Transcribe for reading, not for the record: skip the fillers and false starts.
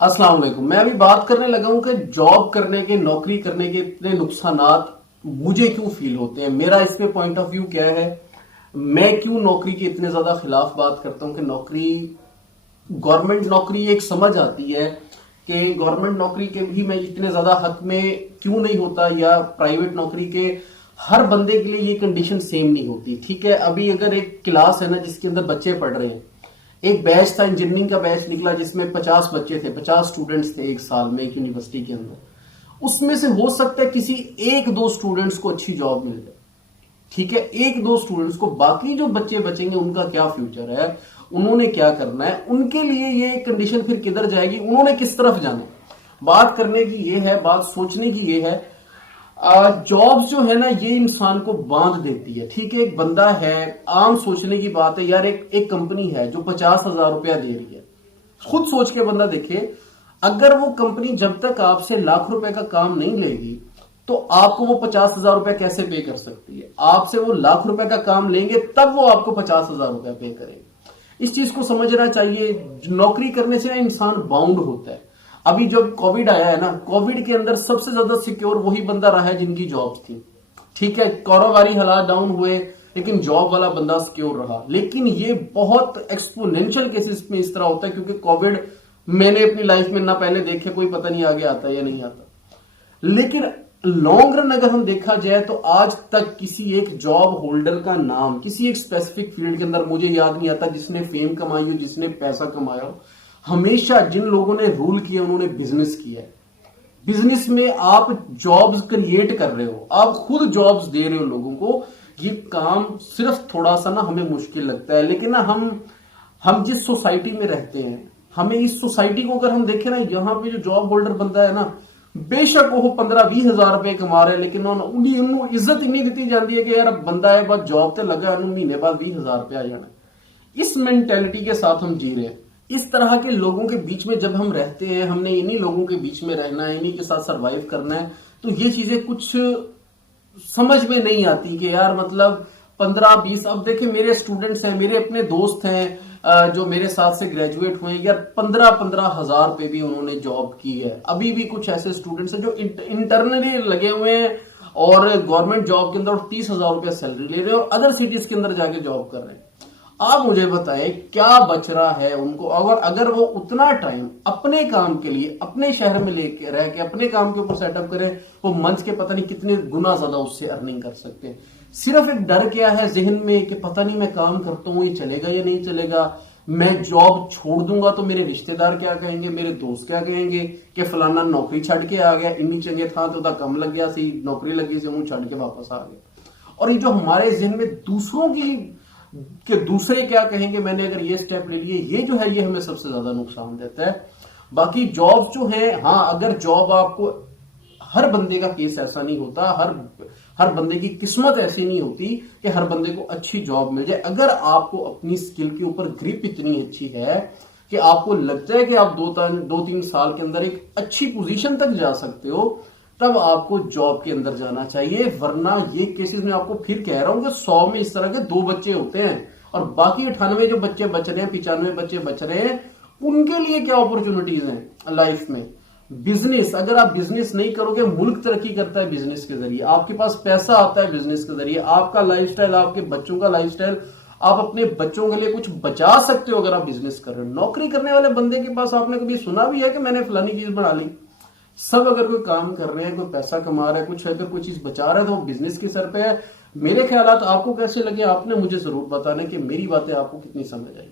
अस्सलाम वालेकुम। मैं अभी बात करने लगा हूं कि जॉब करने के, नौकरी करने के इतने नुकसानात मुझे क्यों फील होते हैं, मेरा इस पे पॉइंट ऑफ व्यू क्या है, मैं क्यों नौकरी के इतने ज्यादा खिलाफ बात करता हूं कि नौकरी, गवर्नमेंट नौकरी एक समझ आती है कि गवर्नमेंट नौकरी के भी मैं इतने ज्यादा हक में क्यों नहीं होता, या प्राइवेट नौकरी के हर बंदे के लिए ये कंडीशन सेम नहीं होती। ठीक है, अभी अगर एक क्लास है ना जिसके अंदर बच्चे पढ़ रहे हैं, एक बैच था, इंजीनियरिंग का बैच निकला जिसमें 50 बच्चे थे, 50 स्टूडेंट्स थे एक साल में एक यूनिवर्सिटी के अंदर। उसमें से हो सकता है किसी एक दो स्टूडेंट्स को अच्छी जॉब मिल जाए। ठीक है, एक दो स्टूडेंट्स को, बाकी जो बच्चे बचेंगे उनका क्या फ्यूचर है, उन्होंने क्या करना है, उनके लिए ये कंडीशन फिर किधर जाएगी, उन्होंने किस तरफ जाना। बात करने की ये है, बात सोचने की ये है। जॉब्स जो है ना ये इंसान को बांध देती है। ठीक है, एक बंदा है, आम सोचने की बात है यार, एक कंपनी है जो 50,000 रुपया दे रही है। खुद सोच के बंदा देखे, अगर वो कंपनी जब तक आपसे लाख रुपए का काम नहीं लेगी तो आपको वो 50,000 रुपया कैसे पे कर सकती है। आपसे वो लाख रुपए का काम लेंगे तब वो आपको 50,000 रुपया पे करेंगे। इस चीज को समझना चाहिए। नौकरी करने से ना इंसान बाउंड होता है। अभी जब कोविड आया है ना, कोविड के अंदर सबसे ज्यादा सिक्योर वही बंदा रहा है जिनकी जॉब्स थी। ठीक है, कारोबारी हालात डाउन हुए लेकिन जॉब वाला बंदा सिक्योर रहा। लेकिन ये बहुत एक्सपोनेंशियल केसेस में इस तरह होता है, क्योंकि कोविड मैंने अपनी लाइफ में ना पहले देखे, कोई पता नहीं आगे आता है या नहीं आता। लेकिन लॉन्ग रन अगर हम देखा जाए तो आज तक किसी एक जॉब होल्डर का नाम किसी एक स्पेसिफिक फील्ड के अंदर मुझे याद नहीं आता जिसने फेम कमाई हो, जिसने पैसा कमाया हो। हमेशा जिन लोगों ने रूल किया उन्होंने बिजनेस किया है। बिजनेस में आप जॉब्स क्रिएट कर रहे हो, आप खुद जॉब्स दे रहे हो लोगों को। ये काम सिर्फ थोड़ा सा ना हमें मुश्किल लगता है, लेकिन ना हम जिस सोसाइटी में रहते हैं, हमें इस सोसाइटी को अगर हम देखें ना, यहाँ पे जो जॉब होल्डर बंदा है ना, बेशक वो 15-20 हजार रुपए कमा रहे हैं, लेकिन उन्होंने इज्जत इतनी दी जाती है कि यार बंदा है, बस जॉब तो लगा, महीने बाद 20,000 रुपया आ जाना। इस मेंटेलिटी के साथ हम जी रहे हैं। इस तरह के लोगों के बीच में जब हम रहते हैं, हमने इन्हीं लोगों के बीच में रहना है, इन्हीं के साथ सरवाइव करना है, तो ये चीजें कुछ समझ में नहीं आती कि यार मतलब 15-20, अब देखिए मेरे स्टूडेंट्स हैं, मेरे अपने दोस्त हैं जो मेरे साथ से ग्रेजुएट हुए, यार 15-15 हजार पे भी उन्होंने जॉब की है। अभी भी कुछ ऐसे स्टूडेंट्स हैं जो इंटरनली लगे हुए हैं और गवर्नमेंट जॉब के अंदर 30,000 रुपया सैलरी ले रहे हैं और अदर सिटीज के अंदर जाके जॉब कर रहे हैं। आप मुझे बताएं क्या बच रहा है उनको, अगर वो उतना टाइम अपने काम के लिए अपने शहर में लेके रह के अपने काम के ऊपर सेटअप करें, वो मंथ के पता नहीं कितने गुना ज्यादा उससे अर्निंग कर सकते हैं। सिर्फ एक डर क्या है जहन में कि पता नहीं मैं काम करता हूं, ये चलेगा या नहीं चलेगा, मैं जॉब छोड़ दूंगा तो मेरे रिश्तेदार क्या कहेंगे, मेरे दोस्त क्या कहेंगे कि फलाना नौकरी छड़ के आ गया, इन्नी चंगे था तो कम लग गया सी नौकरी लगी से मुंह छड़ के वापस आ गया। और ये जो हमारे जहन में दूसरों की कि दूसरे क्या कहेंगे, मैंने अगर ये स्टेप ले लिए, ये जो है ये हमें सबसे ज्यादा नुकसान देता है। बाकी जॉब जो है, हाँ अगर जॉब आपको, हर बंदे का केस ऐसा नहीं होता, हर बंदे की किस्मत ऐसी नहीं होती कि हर बंदे को अच्छी जॉब मिल जाए। अगर आपको अपनी स्किल के ऊपर ग्रिप इतनी अच्छी है कि आपको लगता है कि आप 2-3 साल के अंदर एक अच्छी पोजीशन तक जा सकते हो, तब आपको जॉब के अंदर जाना चाहिए। वरना ये केसेस में आपको फिर कह रहा हूं कि 100 में इस तरह के 2 बच्चे होते हैं और बाकी 98 जो बच्चे बच रहे हैं, 95 बच्चे बच रहे हैं, उनके लिए क्या अपॉर्चुनिटीज हैं लाइफ में। बिजनेस, अगर आप बिजनेस नहीं करोगे, मुल्क तरक्की करता है बिजनेस के जरिए, आपके पास पैसा आता है बिजनेस के जरिए, आपका लाइफस्टाइल, आपके बच्चों का लाइफस्टाइल, आप अपने बच्चों के लिए कुछ बचा सकते हो अगर आप बिजनेस कर रहे हो। नौकरी करने वाले बंदे के पास आपने कभी सुना भी है कि मैंने फलानी चीज बना ली? सब अगर कोई काम कर रहे हैं, कोई पैसा कमा रहा है, कुछ अगर कोई चीज बचा रहा है तो वो बिजनेस के सर पे है। मेरे ख्यालात आपको कैसे लगे, आपने मुझे जरूर बताना कि मेरी बातें आपको कितनी समझ आई।